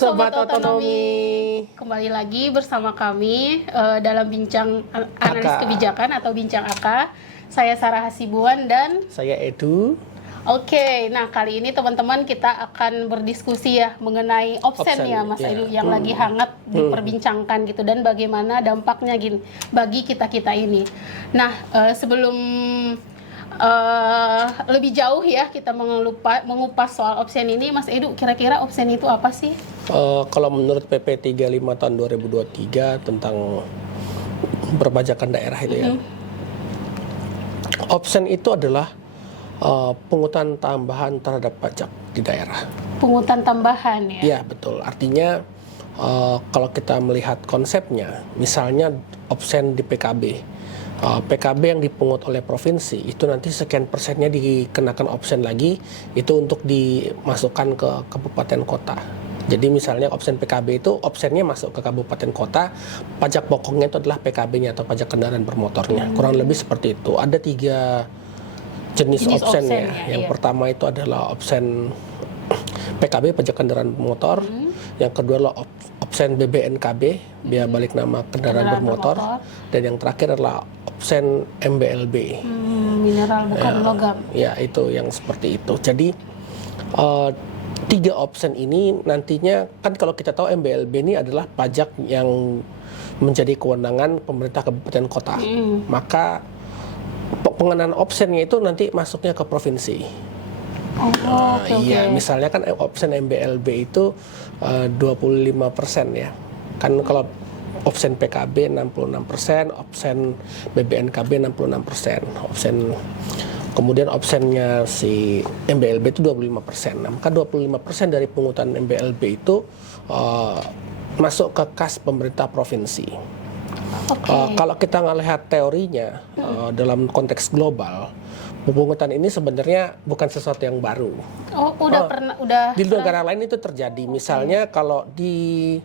Sobat Otonomi. Kembali lagi bersama kami dalam bincang analis kebijakan atau bincang AK. Saya Sarah Hasibuan dan saya Edu. Oke, nah kali ini teman-teman kita akan berdiskusi ya mengenai opsen ya Mas Edu yang lagi hangat diperbincangkan gitu, dan bagaimana dampaknya bagi kita-kita ini. Nah, sebelum lebih jauh ya kita mengupas soal opsen ini, Mas Edu, kira-kira opsen itu apa sih? Kalau menurut PP 35 tahun 2023 tentang perpajakan daerah itu ya, opsen itu adalah pungutan tambahan terhadap pajak di daerah. Pungutan tambahan ya? Iya betul, artinya kalau kita melihat konsepnya, misalnya opsen di PKB, PKB yang dipungut oleh provinsi itu nanti sekian persennya dikenakan opsen lagi, itu untuk dimasukkan ke kabupaten kota. Jadi misalnya opsen PKB itu opsennya masuk ke kabupaten kota, pajak pokoknya itu adalah PKB-nya atau pajak kendaraan bermotornya. Kurang lebih seperti itu. Ada 3 jenis opsennya. Yang pertama itu adalah opsen PKB, pajak kendaraan bermotor. Yang kedua adalah opsen BBNKB, biaya balik nama kendaraan bermotor. Dan yang terakhir adalah opsen MBLB. Mineral bukan logam. Ya, itu yang seperti itu. Jadi 3 opsen ini nantinya, kan kalau kita tahu MBLB ini adalah pajak yang menjadi kewenangan pemerintah kabupaten kota. Maka pengenaan opsennya itu nanti masuknya ke provinsi. Iya, misalnya kan opsen MBLB itu 25% ya. Kan kalau opsen PKB 66%, opsen BBNKB 66%, kemudian opsennya si MBLB itu 25%. Nah, maka 25% dari pungutan MBLB itu masuk ke kas pemerintah provinsi. Kalau kita ngelihat teorinya dalam konteks global, pemungutan ini sebenarnya bukan sesuatu yang baru. Udah di negara lain itu terjadi. Misalnya kalau di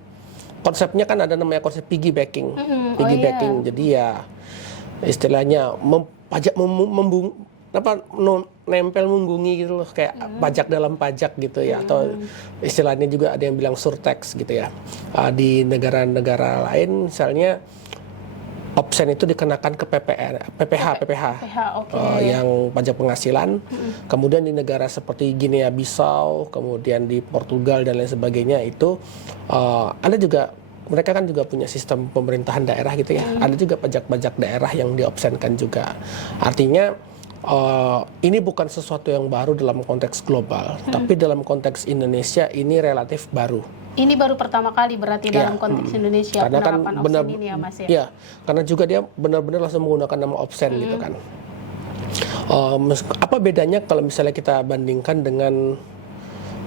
konsepnya kan ada namanya konsep piggybacking. Piggybacking. Jadi ya istilahnya nempel menggungi gitu loh, kayak pajak dalam pajak gitu ya, atau istilahnya juga ada yang bilang surtax gitu ya. Di negara-negara lain misalnya opsen itu dikenakan ke PPH yang pajak penghasilan. Kemudian di negara seperti Guinea Bissau, kemudian di Portugal dan lain sebagainya itu ada juga, mereka kan juga punya sistem pemerintahan daerah gitu ya. Ada juga pajak-pajak daerah yang diopsenkan juga. Artinya ini bukan sesuatu yang baru dalam konteks global, tapi dalam konteks Indonesia ini relatif baru. Ini baru pertama kali berarti dalam konteks Indonesia karena penerapan kan opsen ini ya Mas ya? Iya, karena juga dia benar-benar langsung menggunakan nama opsen gitu kan. Apa bedanya kalau misalnya kita bandingkan dengan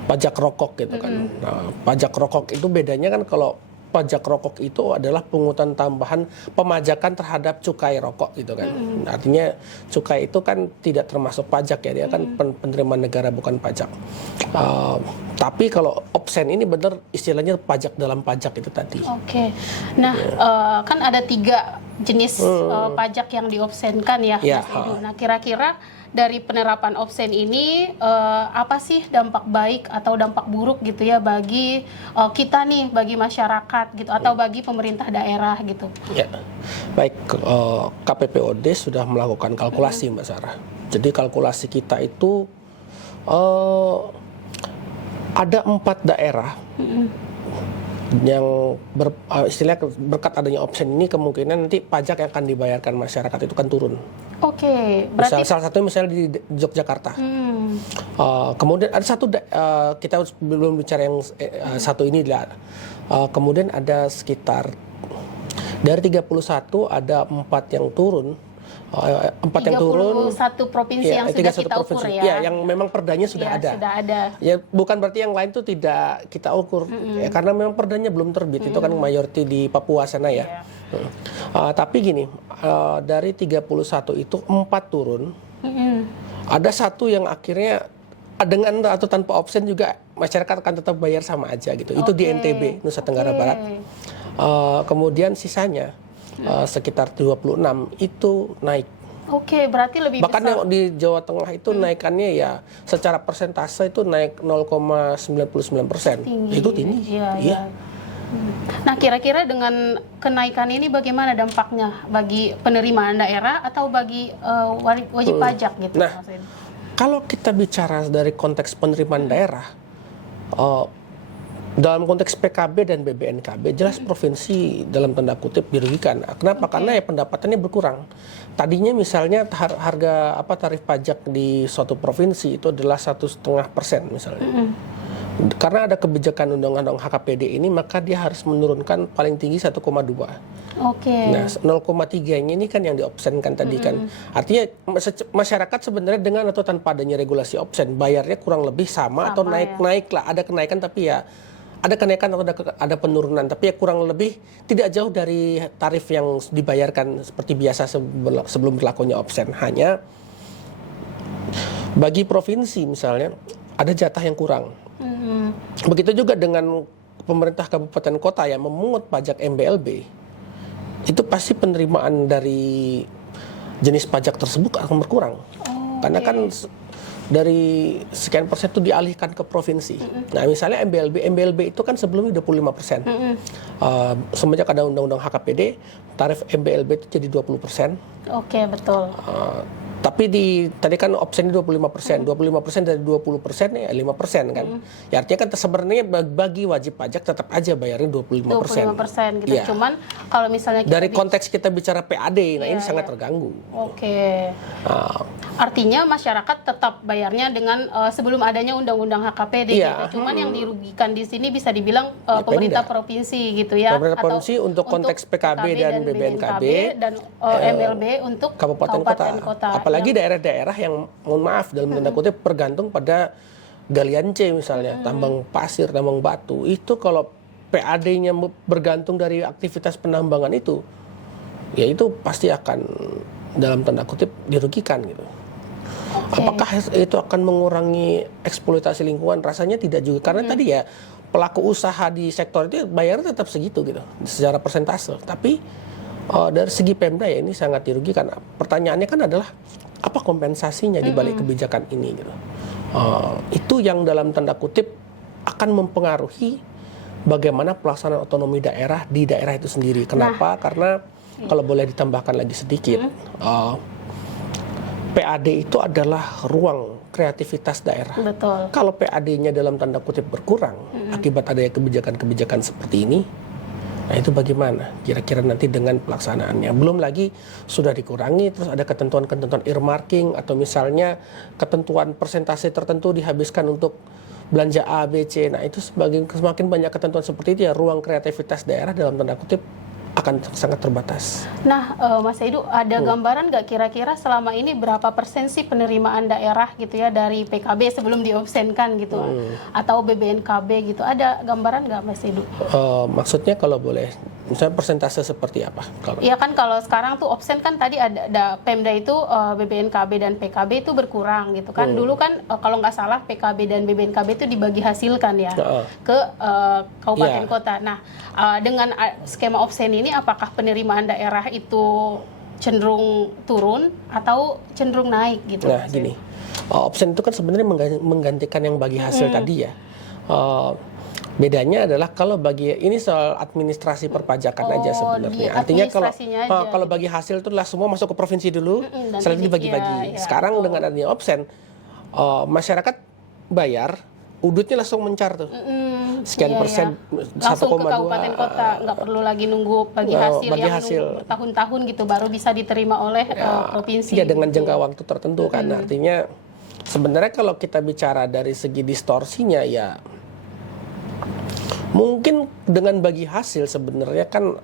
pajak rokok gitu kan. Nah, pajak rokok itu bedanya kan, kalau pajak rokok itu adalah pungutan tambahan pemajakan terhadap cukai rokok gitu kan. Artinya cukai itu kan tidak termasuk pajak ya, dia kan penerimaan negara bukan pajak. Tapi kalau opsen ini benar istilahnya pajak dalam pajak itu tadi. Oke. Nah, kan ada 3 jenis pajak yang diopsenkan ya, Mas Edu. Nah, kira-kira dari penerapan opsen ini apa sih dampak baik atau dampak buruk gitu ya bagi kita nih, bagi masyarakat gitu, atau bagi pemerintah daerah gitu? Ya, baik. KPPOD sudah melakukan kalkulasi Mbak Sarah. Jadi kalkulasi kita itu ada 4 daerah yang istilahnya berkat adanya opsen ini kemungkinan nanti pajak yang akan dibayarkan masyarakat itu kan turun. Oke, berarti salah satunya misalnya di Yogyakarta. Kemudian ada satu kita belum bicara yang satu ini lah. Kemudian ada sekitar dari 31 ada 4 yang turun. 4 yang turun, 31 provinsi yang sudah kita ukur ya. Ya, yang memang perdanya sudah ada. Sudah ada. Ya, bukan berarti yang lain itu tidak kita ukur. Ya, karena memang perdanya belum terbit. Itu kan mayoriti di Papua sana ya. Tapi gini, dari 31 itu 4 turun. Ada 1 yang akhirnya dengan atau tanpa opsen juga masyarakat akan tetap bayar sama aja gitu. Itu di NTB, Nusa Tenggara Barat. Kemudian sisanya sekitar 26 itu naik Oke, berarti lebih Bahkan besar. yang di Jawa Tengah itu naikannya ya secara persentase itu naik 0,99%. Itu tinggi. Iya, iya. Nah, kira-kira dengan kenaikan ini bagaimana dampaknya bagi penerimaan daerah atau bagi wajib pajak gitu? Nah, Mas Edu? kalau kita bicara dari konteks penerimaan daerah, dalam konteks PKB dan BBNKB, jelas provinsi dalam tanda kutip dirugikan. Kenapa? Karena ya pendapatannya berkurang. Tadinya misalnya harga tarif pajak di suatu provinsi itu adalah 1,5% misalnya. Karena ada kebijakan undang-undang HKPD ini, maka dia harus menurunkan paling tinggi 1,2. Oke. Nah, 0,3-nya ini kan yang diopsenkan tadi kan. Artinya masyarakat sebenarnya dengan atau tanpa adanya regulasi opsen, bayarnya kurang lebih sama atau naik-naik lah. Ada kenaikan tapi ya ada kenaikan atau ada penurunan, tapi ya kurang lebih tidak jauh dari tarif yang dibayarkan seperti biasa sebelum berlakunya opsen. Hanya bagi provinsi misalnya ada jatah yang kurang. Begitu juga dengan pemerintah kabupaten kota yang memungut pajak MBLB, itu pasti penerimaan dari jenis pajak tersebut akan berkurang. Karena kan dari sekian persen itu dialihkan ke provinsi. Nah, misalnya MBLB itu kan sebelumnya 25%. Semenjak ada undang-undang HKPD, tarif MBLB itu jadi 20%. Oke, betul. Tapi tadi kan opsinya 25%. 25% dari 20% ya 5% kan. Ya artinya kan sebenarnya bagi wajib pajak tetap aja bayarnya 25%. 25% gitu. Ya. Cuman kalau misalnya dari konteks kita bicara PAD, ini sangat terganggu. Oke. Artinya masyarakat tetap bayarnya dengan sebelum adanya undang-undang HKPD gitu. Cuman yang dirugikan di sini bisa dibilang pemerintah provinsi gitu ya. Pemerintah provinsi untuk konteks PKB dan BBNKB dan MLB untuk kabupaten kota. Apalagi daerah-daerah yang mohon maaf dalam tanda kutip bergantung pada galian C misalnya, tambang pasir, tambang batu. Itu kalau PAD-nya bergantung dari aktivitas penambangan itu, ya itu pasti akan dalam tanda kutip dirugikan gitu. Apakah itu akan mengurangi eksploitasi lingkungan? Rasanya tidak juga, karena tadi ya pelaku usaha di sektor itu bayarnya tetap segitu gitu secara persentase. Tapi dari segi Pemda ya ini sangat dirugikan. Pertanyaannya kan adalah apa kompensasinya di balik kebijakan ini gitu. Itu yang dalam tanda kutip akan mempengaruhi bagaimana pelaksanaan otonomi daerah di daerah itu sendiri. Kenapa? Karena kalau boleh ditambahkan lagi sedikit, PAD itu adalah ruang kreativitas daerah. Betul. Kalau PAD-nya dalam tanda kutip berkurang akibat adanya kebijakan-kebijakan seperti ini, nah itu bagaimana kira-kira nanti dengan pelaksanaannya? Belum lagi sudah dikurangi, terus ada ketentuan-ketentuan earmarking atau misalnya ketentuan persentase tertentu dihabiskan untuk belanja A, B, C. Nah itu semakin banyak ketentuan seperti itu ya, ruang kreativitas daerah dalam tanda kutip akan sangat terbatas. Nah, Mas Edu, ada gambaran nggak kira-kira selama ini berapa persen sih penerimaan daerah gitu ya dari PKB sebelum diopsenkan gitu, atau BBNKB gitu? Ada gambaran nggak, Mas Edu? Maksudnya kalau boleh, misalnya persentase seperti apa? Iya kan kalau sekarang tuh opsen kan tadi ada Pemda itu BBNKB dan PKB itu berkurang gitu kan. Dulu kan kalau nggak salah PKB dan BBNKB itu dibagi hasilkan ya ke kabupaten kota. Nah, dengan skema opsen ini apakah penerimaan daerah itu cenderung turun atau cenderung naik gitu? Nah, gini. Opsen itu kan sebenarnya menggantikan yang bagi hasil tadi ya. Bedanya adalah kalau bagi ini soal administrasi perpajakan aja sebenarnya. Artinya kalau bagi hasil itu semua masuk ke provinsi dulu, setelah dibagi-bagi. Sekarang dengan adanya opsen, masyarakat bayar, udutnya langsung mencar tuh. Sekian persen, 1,2. Langsung ke kabupaten kota, nggak perlu lagi nunggu bagi hasil nunggu bertahun-tahun gitu baru bisa diterima oleh provinsi. Ya dengan jangka waktu tertentu kan. Artinya sebenarnya kalau kita bicara dari segi distorsinya ya mungkin dengan bagi hasil sebenarnya kan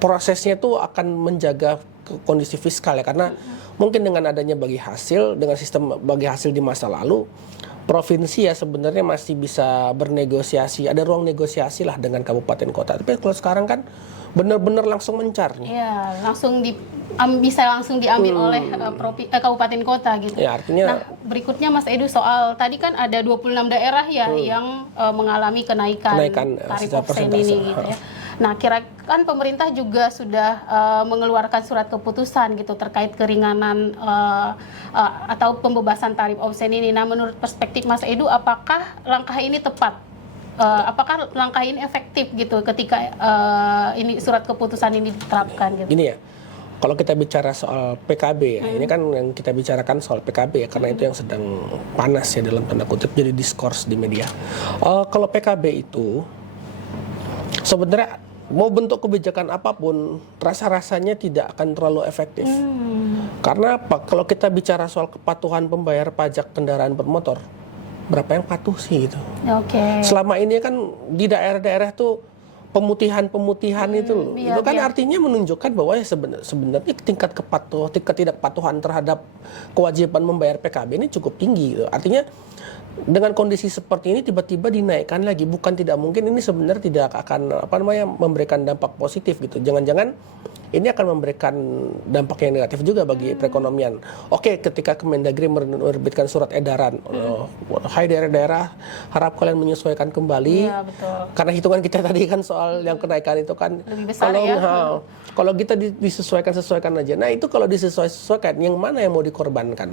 prosesnya tuh akan menjaga kondisi fiskal ya, karena mungkin dengan adanya bagi hasil, dengan sistem bagi hasil di masa lalu, provinsi ya sebenarnya masih bisa bernegosiasi, ada ruang negosiasi lah dengan kabupaten kota. Tapi kalau sekarang kan benar-benar langsung mencar nih. Iya, bisa langsung diambil oleh kabupaten kota gitu. Ya, artinya, nah, berikutnya Mas Edu soal tadi kan ada 26 daerah ya yang mengalami kenaikan tarif opsen ini gitu ya. Nah, kan pemerintah juga sudah mengeluarkan surat keputusan gitu terkait keringanan atau pembebasan tarif obscen ini. Nah, menurut perspektif Mas Edu, apakah langkah ini tepat? Apakah langkah ini efektif gitu ketika ini surat keputusan ini diterapkan gitu? Ini ya, kalau kita bicara soal PKB ya, ini kan yang kita bicarakan soal PKB ya, karena itu yang sedang panas ya dalam tanda kutip jadi diskurs di media. Kalau PKB itu sebenarnya mau bentuk kebijakan apapun, rasa-rasanya tidak akan terlalu efektif. Karena apa? Kalau kita bicara soal kepatuhan pembayar pajak kendaraan bermotor, berapa yang patuh sih gitu? Selama ini kan di daerah-daerah tuh pemutihan itu kan artinya menunjukkan bahwa ya sebenarnya tingkat ketidakpatuhan terhadap kewajiban membayar PKB ini cukup tinggi gitu. Artinya dengan kondisi seperti ini tiba-tiba dinaikkan lagi, bukan tidak mungkin ini sebenarnya tidak akan memberikan dampak positif gitu. Jangan-jangan ini akan memberikan dampak yang negatif juga bagi perekonomian. Oke, ketika Kemendagri menerbitkan surat edaran, hai daerah-daerah, harap kalian menyesuaikan kembali. Iya, betul. Karena hitungan kita tadi kan soal yang kenaikan itu kan lebih besar ya. Kalau kita disesuaikan aja. Nah, itu kalau disesuaikan yang mana yang mau dikorbankan?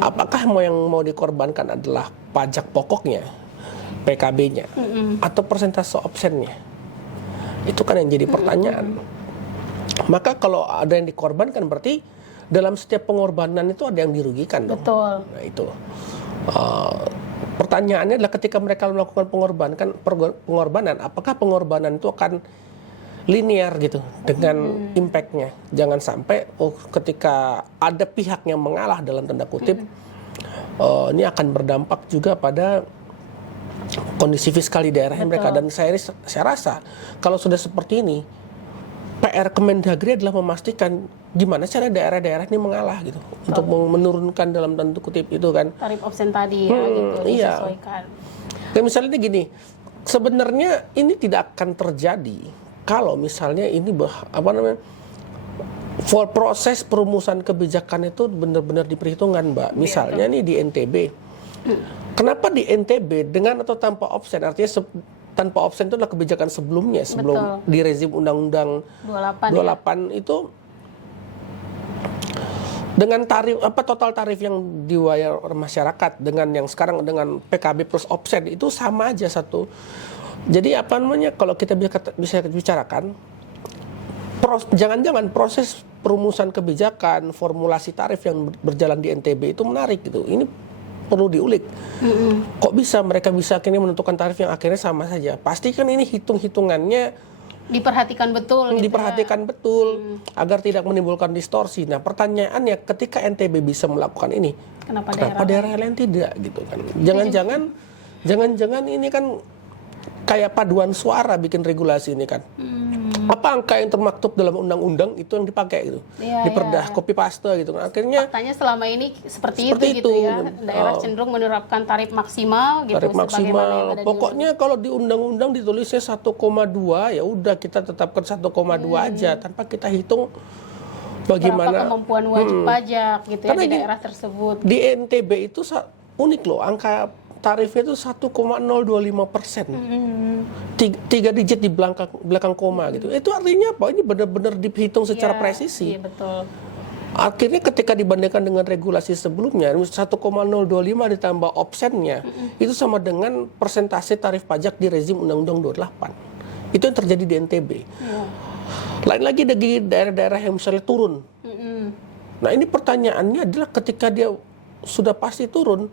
Apakah yang mau dikorbankan adalah pajak pokoknya, PKB-nya, atau persentase obsennya? Itu kan yang jadi pertanyaan. Maka kalau ada yang dikorbankan berarti dalam setiap pengorbanan itu ada yang dirugikan dong. Betul. Nah itu pertanyaannya adalah ketika mereka melakukan pengorbanan, apakah pengorbanan itu akan linear gitu dengan impactnya? Jangan sampai ketika ada pihak yang mengalah dalam tanda kutip, ini akan berdampak juga pada kondisi fiskal di daerah mereka. Dan saya rasa kalau sudah seperti ini, PR Kemendagri adalah memastikan gimana cara daerah-daerah ini mengalah gitu untuk menurunkan dalam tanda kutip itu kan tarif obscen tadi ya gitu disesuaikan. Dan misalnya gini, sebenarnya ini tidak akan terjadi kalau misalnya ini proses perumusan kebijakan itu benar-benar diperhitungkan, Mbak. Misalnya nih di NTB. Kenapa di NTB dengan atau tanpa obsen? Artinya tanpa obsen itu adalah kebijakan sebelumnya, sebelum di rezim Undang-Undang 28 itu dengan tarif total tarif yang dibayar masyarakat dengan yang sekarang dengan PKB plus obsen itu sama aja satu. Jadi kalau kita bisa bicarakan jangan-jangan proses perumusan kebijakan, formulasi tarif yang berjalan di NTB itu menarik gitu. Ini perlu diulik. Kok bisa mereka bisa akhirnya menentukan tarif yang akhirnya sama saja? Pasti kan ini hitung-hitungannya diperhatikan betul. Betul agar tidak menimbulkan distorsi. Nah, pertanyaannya ketika NTB bisa melakukan ini, kenapa daerah lain tidak gitu kan? Jangan-jangan ini kan kayak paduan suara bikin regulasi ini kan. Apa angka yang termaktub dalam undang-undang itu yang dipakai gitu, diperdah copy paste gitu. Akhirnya faktanya selama ini seperti itu gitu ya. Daerah cenderung menerapkan tarif maksimal gitu. Tarif maksimal. Pokoknya kalau di undang-undang ditulisnya 1,2 ya udah kita tetapkan 1,2 aja tanpa kita hitung bagaimana berapa kemampuan wajib pajak gitu ya di daerah tersebut. Di NTB itu unik loh, angka tarifnya itu 1,025%. 3 digit di belakang koma gitu. Itu artinya apa? Ini benar-benar dihitung secara presisi. Iya, betul. Akhirnya ketika dibandingkan dengan regulasi sebelumnya 1,025 ditambah obsennya itu sama dengan persentase tarif pajak di rezim Undang-Undang 28. Itu yang terjadi di NTB. Lain lagi dari daerah-daerah yang misalnya turun. Nah, ini pertanyaannya adalah ketika dia sudah pasti turun,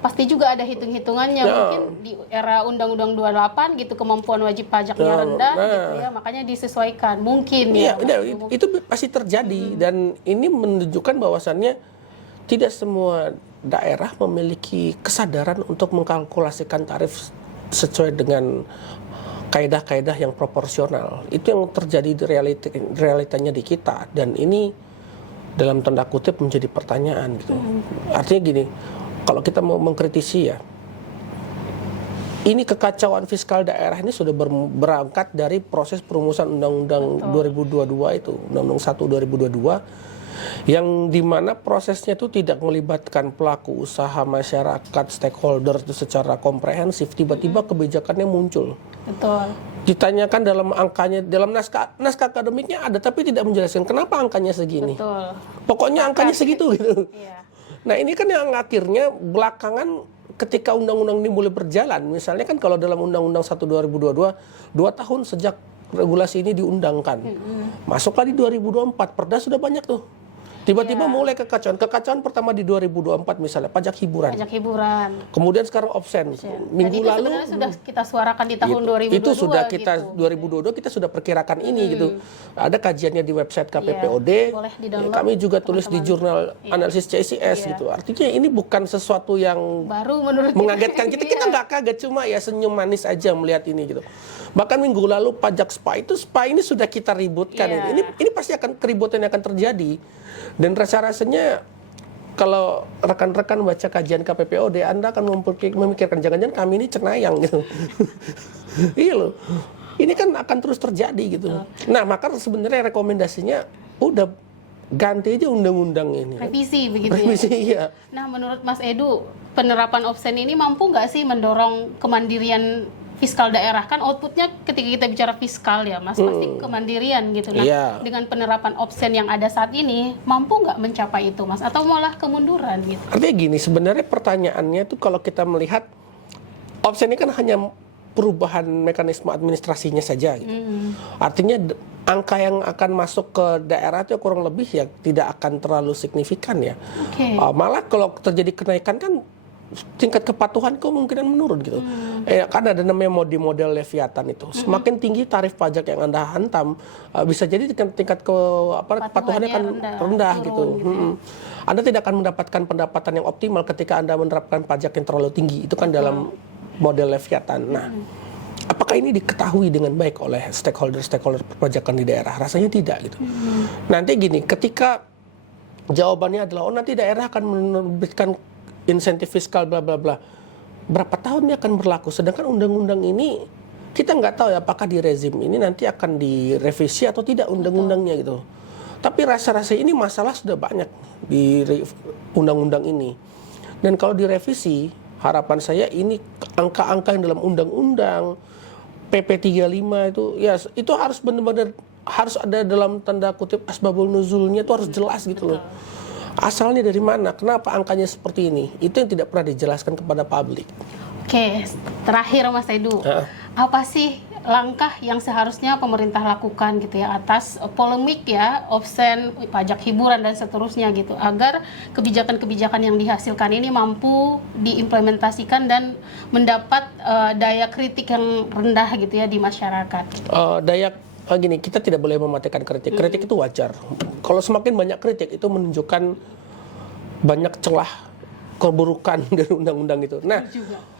pasti juga ada hitung-hitungannya. Mungkin di era Undang-Undang 28 gitu kemampuan wajib pajaknya rendah gitu ya, makanya disesuaikan. Mungkin itu pasti terjadi. Dan ini menunjukkan bahwasannya tidak semua daerah memiliki kesadaran untuk mengkalkulasikan tarif sesuai dengan kaidah-kaidah yang proporsional. Itu yang terjadi di realitanya di kita, dan ini dalam tanda kutip menjadi pertanyaan gitu. Artinya gini, kalau kita mau mengkritisi ya, ini kekacauan fiskal daerah ini sudah berangkat dari proses perumusan Undang-Undang 2022 itu, Undang-Undang 1 2022, yang dimana prosesnya itu tidak melibatkan pelaku usaha, masyarakat, stakeholder itu secara komprehensif. Tiba-tiba kebijakannya muncul. Betul. ditanyakan dalam angkanya, dalam naskah akademiknya ada, tapi tidak menjelaskan kenapa angkanya segini. Betul. Pokoknya angkanya segitu gitu. Iya. Nah ini kan yang akhirnya belakangan ketika undang-undang ini mulai berjalan, misalnya kan kalau dalam Undang-Undang 1 2022, 2 tahun sejak regulasi ini diundangkan, masuklah di 2024, perda sudah banyak tuh. Tiba-tiba mulai kekacauan pertama di 2024 misalnya pajak hiburan. Kemudian sekarang obsen. Minggu lalu sebenarnya sudah kita suarakan di tahun 2022. Itu sudah kita 2022 kita sudah perkirakan ini gitu. Ada kajiannya di website KPPOD. Boleh Kami juga tulis di jurnal analisis CSIS gitu. Artinya ini bukan sesuatu yang baru menurut mengagetkan kita. Kita nggak kaget, cuma ya senyum manis aja melihat ini gitu. Bahkan minggu lalu pajak SPA ini sudah kita ributkan. Ini pasti akan keributan yang akan terjadi. Dan rasa-rasanya kalau rekan-rekan baca kajian KPPOD, Anda akan memikirkan jangan-jangan kami ini cenayang gitu. Iya loh. Ini kan akan terus terjadi gitu. Nah, maka sebenarnya rekomendasinya udah ganti aja undang-undang ini. Revisi begitu Revisi, ya. Iya. Nah, menurut Mas Edu, penerapan obsen ini mampu nggak sih mendorong kemandirian fiskal daerah? Kan outputnya ketika kita bicara fiskal ya Mas, pasti kemandirian gitu. Nah, dengan penerapan obsen yang ada saat ini, mampu nggak mencapai itu Mas? Atau malah kemunduran gitu? Artinya gini, sebenarnya pertanyaannya tuh kalau kita melihat obsen ini kan hanya perubahan mekanisme administrasinya saja gitu. Artinya angka yang akan masuk ke daerah itu kurang lebih ya tidak akan terlalu signifikan ya. Malah kalau terjadi kenaikan kan tingkat kepatuhan kemungkinan menurun gitu. Kan ada namanya model Leviathan itu. Semakin tinggi tarif pajak yang Anda hantam, bisa jadi tingkat kepatuhannya akan rendah gitu. Anda tidak akan mendapatkan pendapatan yang optimal ketika Anda menerapkan pajak yang terlalu tinggi. Itu kan dalam model Leviathan. Nah, apakah ini diketahui dengan baik oleh stakeholder perpajakan di daerah? Rasanya tidak gitu. Nanti gini, ketika jawabannya adalah nanti daerah akan menerbitkan insentif fiskal bla bla bla. Berapa tahun dia akan berlaku? Sedangkan undang-undang ini kita nggak tahu ya apakah di rezim ini nanti akan direvisi atau tidak undang-undangnya gitu. Tapi rasa-rasa ini masalah sudah banyak di undang-undang ini. Dan kalau direvisi, harapan saya ini angka-angka yang dalam undang-undang PP 35 itu ya itu harus benar-benar harus ada dalam tanda kutip asbabul nuzulnya itu harus jelas gitu loh. Asalnya dari mana? Kenapa angkanya seperti ini? Itu yang tidak pernah dijelaskan kepada publik. Oke, terakhir Mas Edu, apa sih langkah yang seharusnya pemerintah lakukan gitu ya atas polemik ya obsen, pajak hiburan dan seterusnya gitu agar kebijakan-kebijakan yang dihasilkan ini mampu diimplementasikan dan mendapat daya kritik yang rendah gitu ya di masyarakat. Gini, kita tidak boleh mematikan kritik. Kritik itu wajar. Kalau semakin banyak kritik itu menunjukkan banyak celah keburukan dari undang-undang itu. Nah,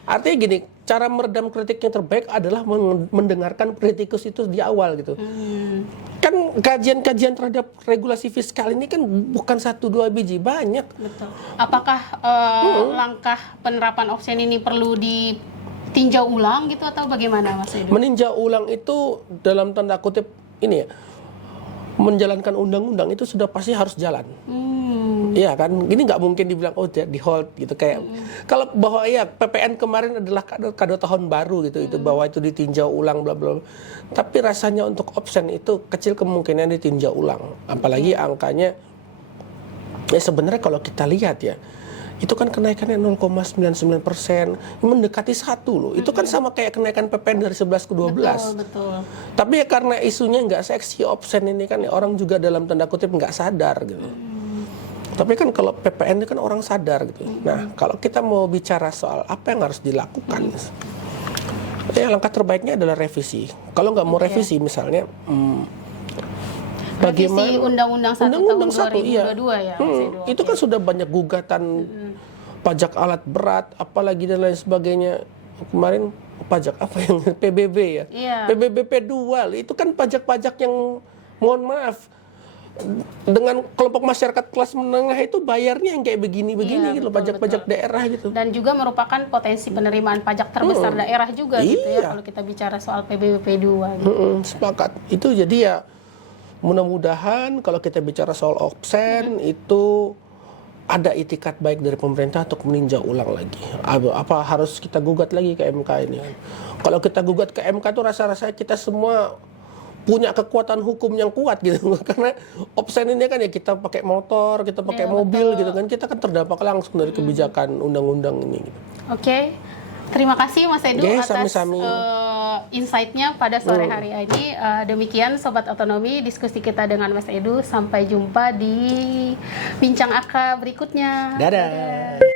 artinya gini, cara meredam kritik yang terbaik adalah mendengarkan kritikus itu di awal gitu. Kan kajian-kajian terhadap regulasi fiskal ini kan bukan 1-2 biji, banyak. Betul. Apakah langkah penerapan obsen ini perlu tinjau ulang gitu atau bagaimana Mas Edu? Meninjau ulang itu dalam tanda kutip ini ya, menjalankan undang-undang itu sudah pasti harus jalan. Iya kan, ini nggak mungkin dibilang di hold gitu kayak kalau bahwa ya PPN kemarin adalah kado tahun baru gitu itu bahwa itu ditinjau ulang bla bla. Tapi rasanya untuk obsen itu kecil kemungkinan ditinjau ulang, apalagi angkanya ya sebenarnya kalau kita lihat ya itu kan kenaikannya 0,99%, mendekati 1 loh. Itu kan sama kayak kenaikan PPN dari 11 ke 12. Betul. Tapi ya karena isunya nggak seksi obsen ini kan ya orang juga dalam tanda kutip nggak sadar gitu. Tapi kan kalau PPN itu kan orang sadar gitu. Nah, kalau kita mau bicara soal apa yang harus dilakukan, ya langkah terbaiknya adalah revisi. Kalau nggak mau revisi misalnya revisi Undang-Undang 1 tahun 2022 ya. Itu kan sudah banyak gugatan pajak alat berat, apalagi dan lain sebagainya. Kemarin pajak apa yang PBB ya? PBB P2 itu kan pajak-pajak yang mohon maaf dengan kelompok masyarakat kelas menengah itu bayarnya yang kayak begini-begini gitu, pajak-pajak daerah gitu. Dan juga merupakan potensi penerimaan pajak terbesar daerah juga gitu ya kalau kita bicara soal PBB P2 gitu. Sepakat. Itu jadi ya mudah-mudahan kalau kita bicara soal obsen itu ada itikat baik dari pemerintah untuk meninjau ulang lagi. Apa harus kita gugat lagi ke MK ini kan? Kalau kita gugat ke MK tuh rasa-rasanya kita semua punya kekuatan hukum yang kuat gitu. Karena opsen ini kan ya kita pakai motor, kita pakai mobil gitu kan, kita kan terdampak langsung dari kebijakan undang-undang ini gitu. Oke. Terima kasih Mas Edu atas sami-sami. insight-nya pada sore hari ini. Demikian Sobat Otonomi, diskusi kita dengan Mas Edu. Sampai jumpa di Bincang AK berikutnya. Dadah.